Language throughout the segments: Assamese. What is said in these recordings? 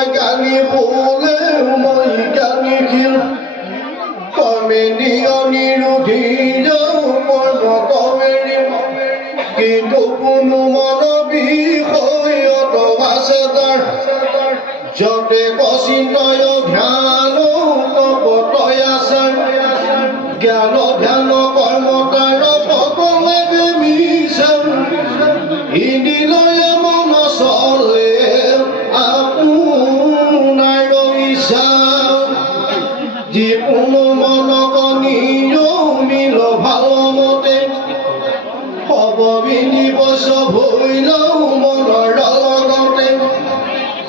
মই গানি বোলে মই গানি খিল কমেডি অনিৰুধি কৰ্ম কমেৰি কিন্তু কোনো মন বিষয়ত আছে তাৰ যতে কচিন্তয় ধ্যান তপতয় আছে জ্ঞান ধ্যান কৰ্ম তাৰ পকলে মিছা ইদিলয় মন চলে আপোনাৰ ইচ্ছা যিকোনো মনক নিয়মিল ভালমতে হ'ব বিনিবশ ভৈলও মনৰ লগতে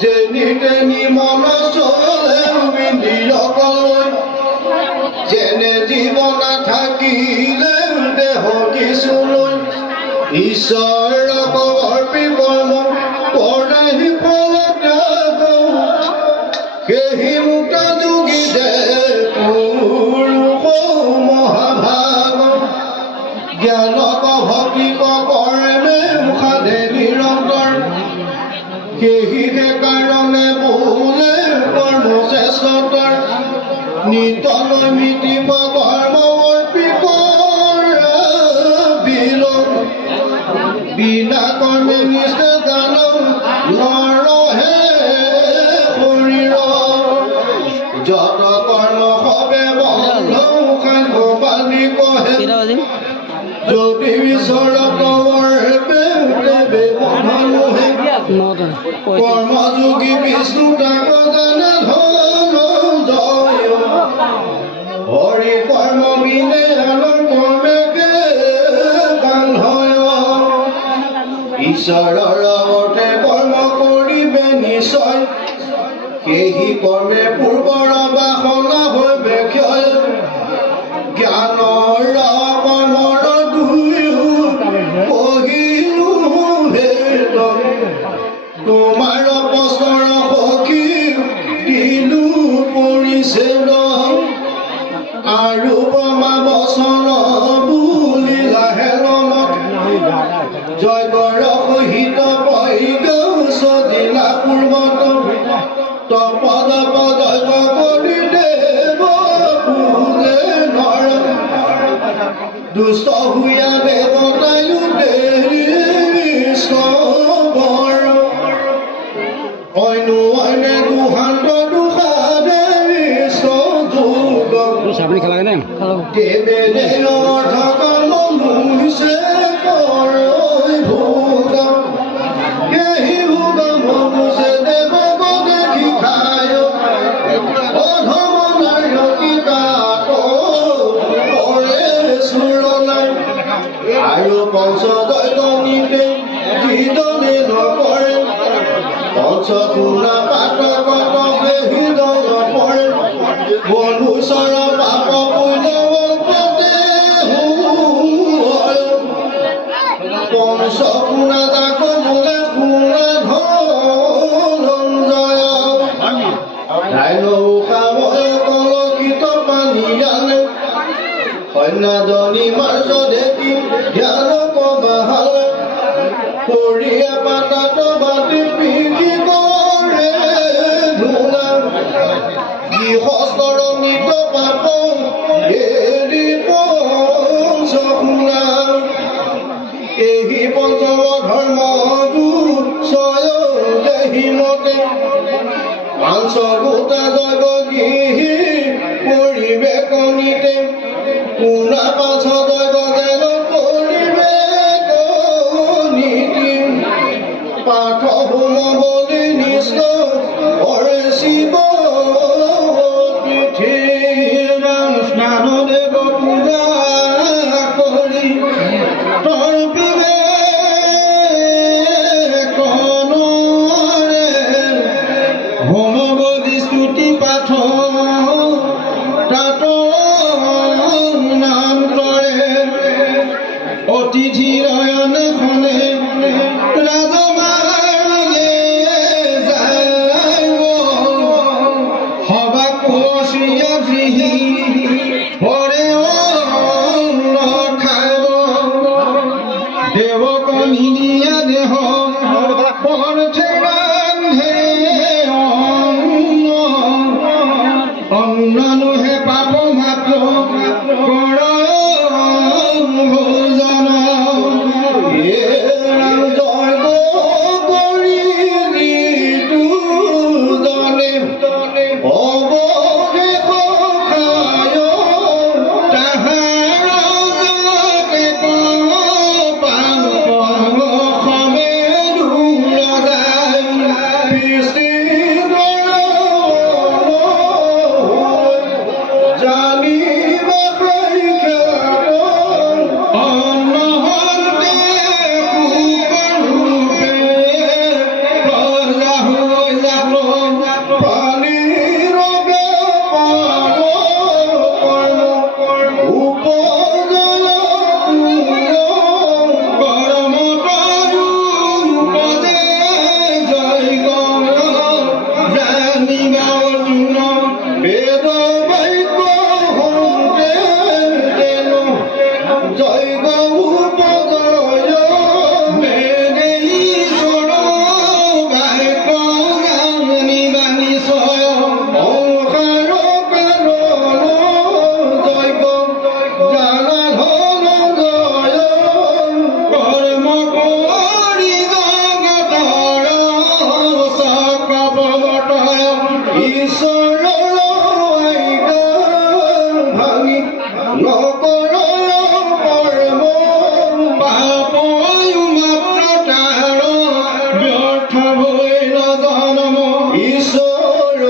যেনি তেনি মন চলে বিনিয়োগলৈ যেনে জীৱন থাকিলে দেহ কিছুলৈ ঈশ্বৰক অৰ্পি কৰ্ম কৰাই ফল ত্যাগ কেহি মুক্ত যোগী যে পুৰুষ মহাভাগ জ্ঞানক ভক্তিক কৰ্মে সাধে নিৰন্তৰ সেহি কাৰণে বোলে কৰ্ম শ্ৰেষ্ঠতৰ নিতলৈ মিতিব কৰ্ম অৰ্পি কৰা বিনা কৰ্মে নিষ্ঠ দান নৰহে শৰীৰ যত কৰ্ম হবে বন্ধ খাদ্য পানী কহে যদি বিচৰত দেৱে বন্ধনুহে কৰ্মযোগী বিষ্ণু তাক জানে ধনঞ্জয় হৰি কৰ্ম বিনে আনৰ কৰ্মেকে বান্ধয় ঈশ্বৰৰ অৰ্থে কৰ্ম কৰিবে নিশ্চয় সেহি কৰ্মে পূৰ্বৰ বাসনা হৈবে ক্ষয় জ্ঞানৰ কৰ্মৰ দুয়ো কহিলো ভেদ তোমাৰ বছৰ সখী দিলো পৰিছেদ আৰু ব্ৰহ্মা বচন বুলিলা হেলমত জয়গৰ সহিত দিলা পূৰ্বত তপদ পদয় কৰি দেৱ পূজে নৰ দুষ্ট হুয়া দেৱতায়ো দেৰি বৰ অন্য অন্যে দুহান্ত দুসাদে যোগ দেৱে দেৱৰ কৰ্ম মুছে কৰ ভোগ সেই ভোগ মুছে দেৱ দেখি খায় অধম নাৰকিতা কৰে চুৰ নাই আৰু পঞ্চদৈতনিতে যিদনে নকৰে পঞ্চকুলা পাতক হৃদয় পৰে মনুষ্যৰ পাপ পুণ্যতে পঞ্চকুলা তাক বোলে কুলা ধনঞ্জয় নৌকাময় কলকিত পানী আনে কন্যাজনী মাৰ্জ দেখি ধ্যান কবাহালে কৰিয়া পাতাত বাটি পিঠি কৰে ধূলা গৃহস্থৰ নিত পাপ এৰি পঞ্চকুলা এই পঞ্চম ধৰ্ম দুচয় দেহিমতে পাঞ্চভূতা জৈৱ গৃহী পৰিৱেশনিতে পুনা পাঁচ জৈৱ যেন পৰিৱেশনীতি পাঠ হোম বলি নিষ্ঠ কৰে শিৱ পৃথিৱীৰ স্নান দেৱ পূজা কৰি তৰ্পিবে কণৰে হোম বলি স্তুতি পাঠ তাত নাম কৰে ঈশ্বৰৰ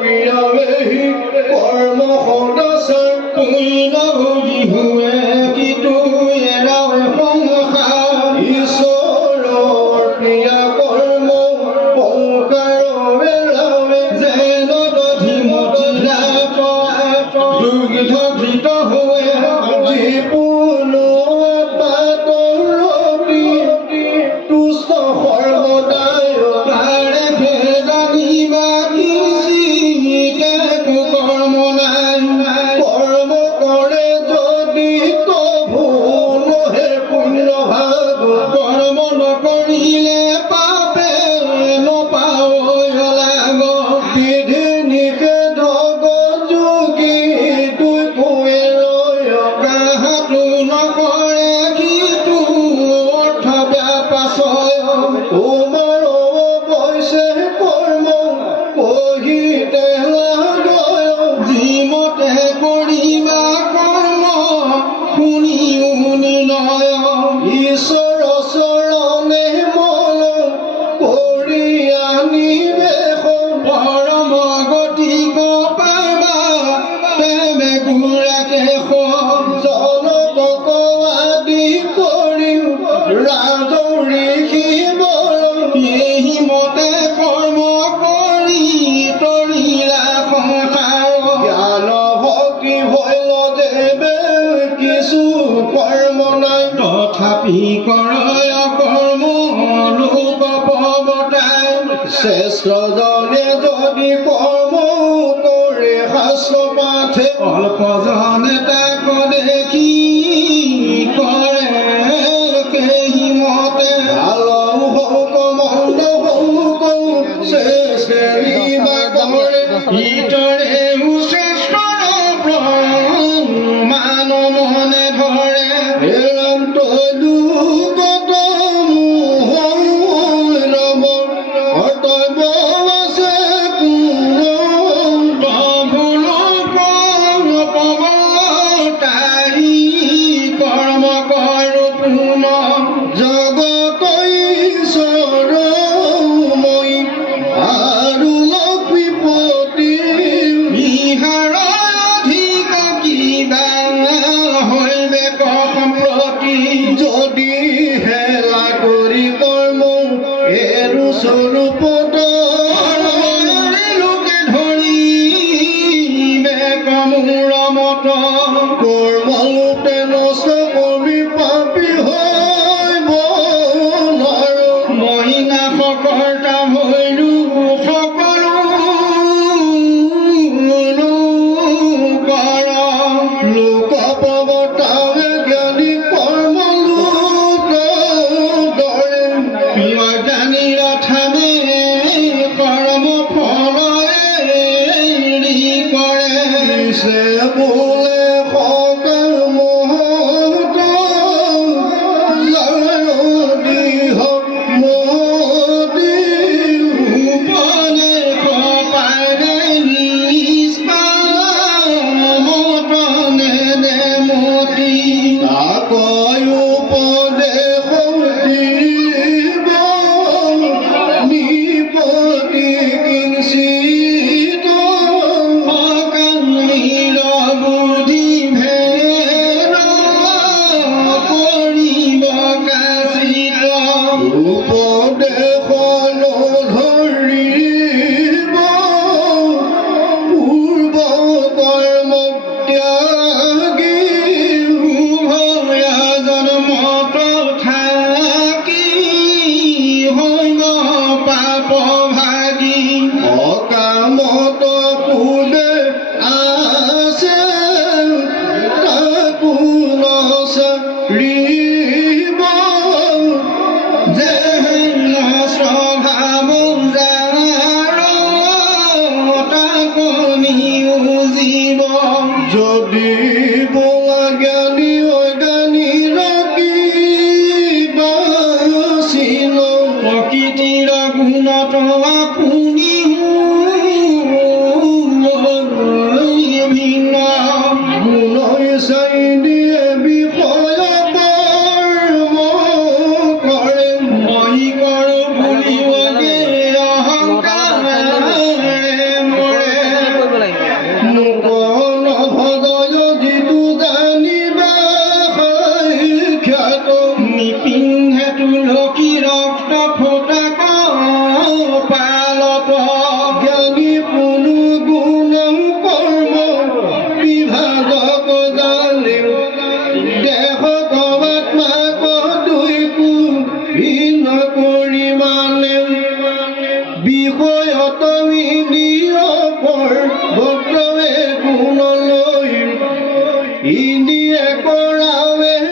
প্ৰিয়বেহী কৰ্ম সদাচাৰ পুণ্য বিহুৱে কিটো এৰাৱে সংসাৰ ঈশ্বৰৰ প্ৰিয়া কৰ্ম সংসাৰৱে লাৱে যেন দধি মতিৰা দুৰ্গিধ ধৃত হৈ যিপূৰ্ণ পাতৰতি তুষ্ট সৰ্বদায় তাৰে জানিবা কিছিতে কুকৰ্ম নাই কৰ্ম কৰে যদি প্ৰভু নহে পুণ্য ভাগ কৰ্ম নকৰিলে পাপে নপাৱ লাগ বিধি নিষেধ যোগী তুই কৈ ৰয় কাহাতো নকৰে সিটো অৰ্থ ব্যাপাচয় তোমাৰ অৱশ্যে কৰ্ম কহিতে লাগয় যিমতে কৰিবা কৰ্ম শুনিও নিলয় ঈশ্বৰ চৰণে মন কৰি আনিবেশ পৰম গতি পাবা প্ৰেমে গুৰাকে জনক আদি কৰিও ৰাজৰি এই মতে কৰ্ম কৰি তৰিলা সংসাৰ জ্ঞান ভক্তি হল দেৱে কিছু কৰ্ম নাই তথাপি কৰয় কৰ্ম লোক পৱতাই শ্ৰেষ্ঠজনে যদি কৰ্ম কৰে শাস্ত্ৰ পাঠে অল্পজনে তাক দেখি কৰে সেই মতে আলম হওক মন্দ হওক শ্ৰেষ্ঠৰিবা কৰে ইতৰে শ্ৰেষ্ঠ মান মনে ধৰে ৰাম তলু কত ৰব অতব আছে পৱতাই কৰ্ম কৰো পুন জগত ঈশ্বৰময় আৰু লক্ষ্মীপতি ইহাৰ অধিক কিবা হৈবে সম্প্ৰতি যদি হেলা কৰি কৰ্ম এৰু স্বৰূপত লোকে ধৰিবে কমূৰ মত কৰ্ম লোকে নষ্ট কৰি পাপী হয় মহিনা সকৰ্তা ভৈৰু সকলো কৰ লোক পৱতাৱে জ্ঞানী কৰ্ম লোক দৰে জ্ঞানীৰ থামে কৰ্ম ফল এৰি কৰে